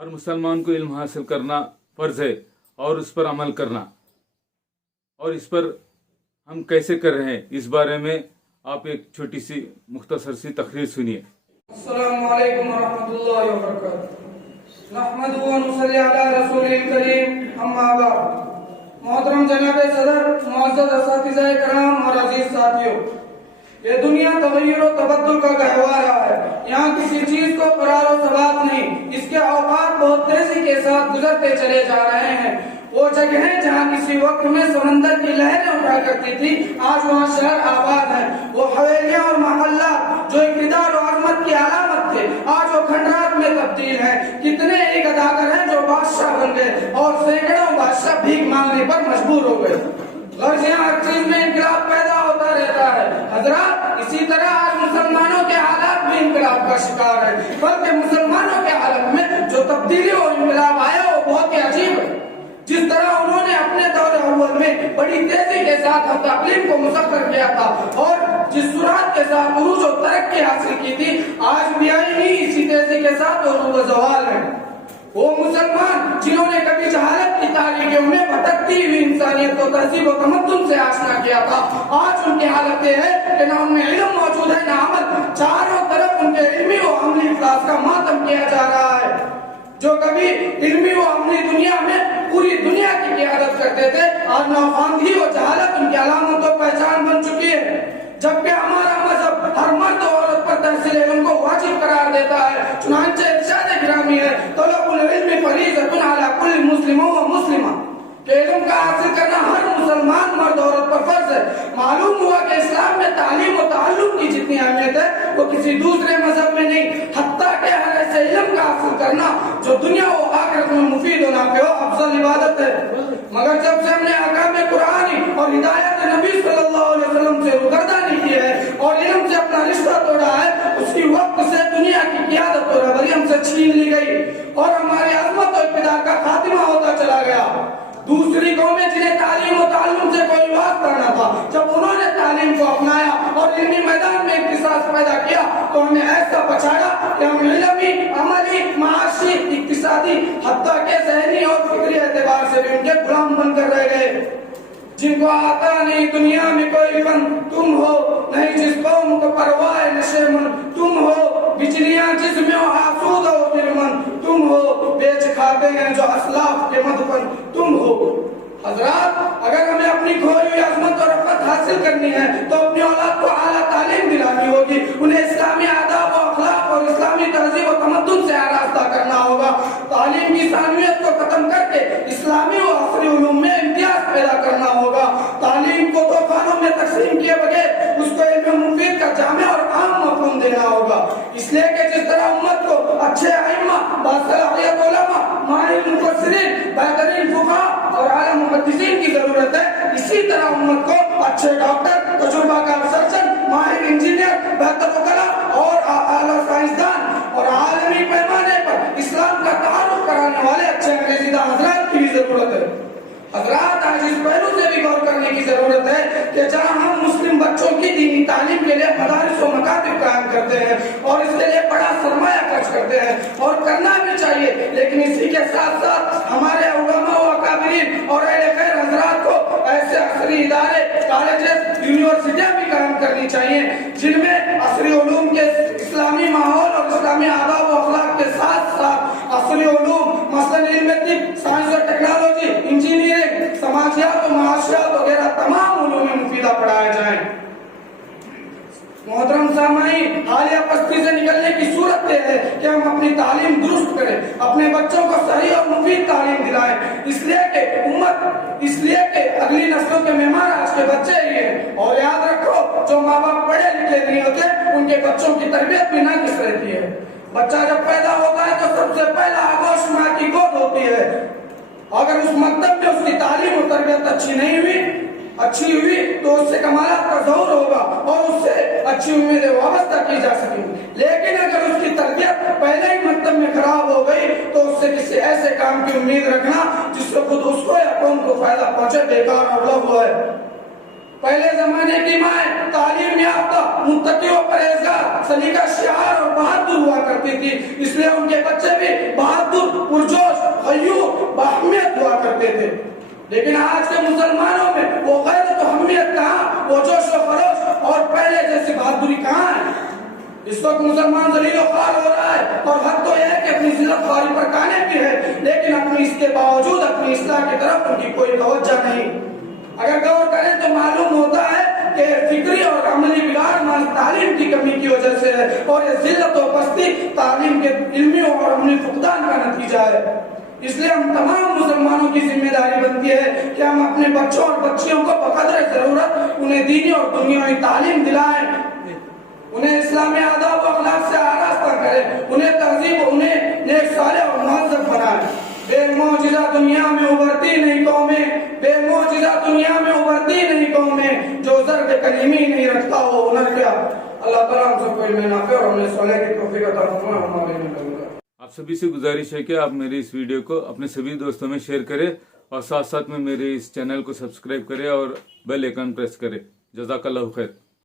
ہر مسلمان کو علم حاصل کرنا فرض ہے اور اس پر عمل کرنا، اور اس پر ہم کیسے کر رہے ہیں اس بارے میں آپ ایک چھوٹی سی مختصر سی تقریر سنیے۔ السلام علیکم ورحمۃ اللہ وبرکاتہ۔ نحمده ونصلی علی رسول الکریم، اما بعد۔ محترم جناب صدر، معزز اساتذہ کرام اور عزیز ساتھیوں، یہ دنیا تغیر و تبدل کا گہوارہ ہے۔ یہاں کسی چیز کو قرار و ثبات نہیں، اس کے اوقات بہت تیزی کے ساتھ گزرتے چلے جا رہے ہیں۔ وہ جگہیں جہاں کسی وقت میں سمندر کی لہریں اٹھا کرتی تھی، آج وہاں شہر آباد ہیں۔ وہ حویلیاں اور محلات جو اقتدار و عظمت کی علامت تھے، آج وہ کھنڈرات میں تبدیل ہیں۔ کتنے ایک اداکار ہیں جو بادشاہ بن گئے اور سینکڑوں بادشاہ بھیک مانگنے پر مجبور ہو گئے۔ غرض یہاں ہر چیز میں انقلاب پیدا ہوتا رہتا ہے۔ حضرات، اسی طرح آج مسلمانوں کے حالات بھی انقلاب کا شکار ہے، بلکہ مسلمانوں کے حالت میں جو تبدیلی اور انقلاب آیا وہ بہت ہی عجیب ہے۔ جس طرح انہوں نے اپنے دور اول میں بڑی تیزی کے ساتھ تعلیم کو مسخر کیا تھا اور جس سرعت کے ساتھ عروج و ترقی حاصل کی تھی، آج بھی نہیں اسی تیزی کے ساتھ عروج و زوال ہے۔ وہ مسلمان جنہوں نے کبھی جہالت کی تاریکیوں میں بھٹکتی ہوئی انسانیت کو تہذیب و تمدن سے آشنا کیا تھا، آج ان کی حالت یہ ہے کہ نہ ان میں علم موجود ہے نہ عمل۔ چاروں طرف ان کے علمی و عملی افلاس کا ماتم کیا جا رہا ہے۔ جو کبھی علمی و عملی دنیا میں پوری دنیا کی قیادت کرتے تھے، آج نوخواندگی و جہالت ان کی علامت و پہچان بن چکی ہے۔ جبکہ ہمارا مذہب ہر مرد و عورت پر تحصیل علم کو واجب قرار دیتا ہے، چنانچہ ارشاد گرامی ہے، طلب العلم فریضۃ علی کل مسلم و مسلمہ، کہ علم کا حاصل کرنا ہر مسلمان مرد و عورت پر فرض ہے۔ معلوم ہوا کہ اسلام میں تعلیم و تعلم کی جتنی اہمیت ہے وہ کسی دوسرے مذہب میں نہیں، حتیٰ کہ ہر ایسے علم کا حاصل کرنا جو دنیا و آخرت میں مفید و نافع ہو افضل عبادت ہے۔ مگر جب سے ہم نے احکام قرآنی اور ہدایت نبی صلی اللہ علیہ وسلم سے روگردانی کی ہے اور علم سے اپنا رشتہ توڑا ہے، اسی وقت سے دنیا کی قیادت و رہبری ہم سے چھین لی گئی اور ہماری عظمت و اقتدار کا خاتمہ ہوتا چلا گیا۔ دوسری قومیں جنہیں تعلیم و تعلم سے کوئی واسطہ نہ تھا، جب انہوں نے تعلیم کو اپنایا اور علمی میدان میں اختصاص پیدا کیا تو ہمیں ایسا پچھاڑا کہ ہم علمی، عملی، معاشی، اقتصادی، حتیٰ کہ ذہنی اور فکری اعتبار سے بھی ان کے غلام بن کر رہ گئے۔ جن کو آتا نہیں دنیا میں کوئی فن تم ہو، نہیں جس قوم کو پرواہ نشے من تم ہو، بجلیاں جس میں ہو آسود و فرمن تم ہو، بیچ کھاتے ہیں جو اسلاف کے مدفن تم ہو۔ حضرات، اگر ہمیں اپنی کھوئی ہوئی عظمت اور رفعت حاصل کرنی ہے تو اپنی اولاد کو اعلیٰ تعلیم دلانی ہوگی، انہیں اسلامی آداب و اخلاق اور اسلامی تہذیب و تمدن سے آراستہ کرنا ہوگا۔ تعلیم کی ثانویت کو ختم کر کے اسلامی و عصری علوم میں امتیاز پیدا کرنا ہوگا۔ تعلیم کو دو خانوں میں تقسیم کیے بغیر اس کو علم مفید کا جامع اور عام مفہوم دینا ہوگا۔ اس لیے کہ جس طرح امت کو اچھے ائمہ، باصلاحیت علماء، ماہر مفسرین، بہترین فقہاء اور عالم محدثین کی ضرورت ہے، اسی طرح امت کو اچھے ڈاکٹر، تجربہ کار سرجن، ماہر انجینئر، بہتر وکلاء اور اعلیٰ سائنسدان اور عالمی پیمانے پر اسلام کا تعارف کرانے والے اچھے انگریزی داں حضرات کی بھی ضرورت ہے۔ حضرات، آج اس پہلو سے بھی غور کرنے کی ضرورت ہے کہ جہاں ہم مسلم بچوں کی دینی تعلیم کے لیے مدارس و مکاتب قائم کرتے ہیں اور اس کے لیے بڑا سرمایہ خرچ کرتے ہیں اور کرنا بھی چاہیے، لیکن اسی کے ساتھ ساتھ ہمارے علماء و اکابرین اور اہل خیر حضرات کو ایسے عصری ادارے، کالجز، یونیورسٹیاں بھی قائم کرنی چاہیے جن میں عصری علوم کے اسلامی ماحول اور اسلامی آداب و اخلاق کے ساتھ ساتھ عصری علوم مثلاً علم طب، سائنس اور ٹیکنالوجی، انجینئرنگ، سماجیات و معاشیات وغیرہ تمام علوم مفیدہ پڑھائے جائیں۔ محترم سامعین، حالیہ پستی سے نکلنے کی صورت یہ ہے کہ ہم اپنی تعلیم درست کریں، اپنے بچوں کو صحیح اور مفید تعلیم دلائیں، اس لیے کہ اگلی نسلوں کے مہمان آج کے بچے ہی ہیں۔ اور یاد رکھو، جو ماں باپ پڑھے لکھے نہیں ہوتے ان کے بچوں کی تربیت بھی ناقص رہتی ہے۔ بچہ جب پیدا ہوتا ہے تو سب سے پہلا آغوش ماں کی گود ہوتی ہے۔ اگر اس مکتب میں اس کی تعلیم و تربیت اچھی ہوئی تو اس سے کمالات کا ظہور ہوگا اور اس سے اچھی امیدیں وابستہ کی جا سکیں گی۔ لیکن اگر اس کی تربیت پہلے ہی مکتب میں خراب ہو گئی تو اس سے کسی ایسے کام کی امید رکھنا جس سے خود اس کو یا قوم کو فائدہ پہنچے بیکار اور لغو ہے۔ پہلے زمانے کی مائیں تعلیم یافتہ متقی و پرہیزگار سلیقہ شعار اور بہادر ہوا کرتی تھی، اس لیے ان کے بچے بھی بہادر، پرجوش، غیور، باہمیت ہوا کرتے تھے۔ لیکن آج کے مسلمانوں میں وہ غیرت و اہمیت کہاں، وہ جوش و خروش اور پہلے جیسی بہادری کہاں ہے؟ اس وقت مسلمان ذلیل و خوار ہو رہا ہے، اور حق تو یہ ہے کہ اپنی ذلت خواری پر قائم بھی ہے، لیکن اپنی اس کے باوجود اپنی اصلاح کی طرف ان کی کوئی توجہ نہیں۔ اگر غور کریں تو معلوم ہوتا ہے کہ فکری اور عملی بگاڑ محض تعلیم کی کمی کی وجہ سے ہے، اور یہ ذلت و پستی تعلیم کے علمی اور عملی فقدان کا نتیجہ ہے۔ اس لیے ہم تمام مسلمانوں کی ذمہ داری بنتی ہے کہ ہم اپنے بچوں اور بچیوں کو بقدر ضرورت انہیں دینی اور دنیاوی تعلیم دلائیں، انہیں اسلامی آداب و اخلاق سے آراستہ کریں، انہیں تہذیب، انہیں نیک صالح اور مہذب بنائیں۔ بے معجزہ دنیا میں ابھرتی نہیں قومیں، بے معجزہ دنیا میں ابھرتی نہیں قومیں، جو ضرب کلیمی نہیں رکھتا ہو ہنر کیا۔ اللہ تعالیٰ ہم سب کو علم نافع اور عمل صالح کی توفیق عطا فرمائے۔ ہمارے لیے آپ سبھی سے گزارش ہے کہ آپ میری اس ویڈیو کو اپنے سبھی دوستوں میں شیئر کریں، اور ساتھ ساتھ میں میرے اس چینل کو سبسکرائب کریں اور بیل آئیکن پریس کریں۔ جزاک اللہ خیر۔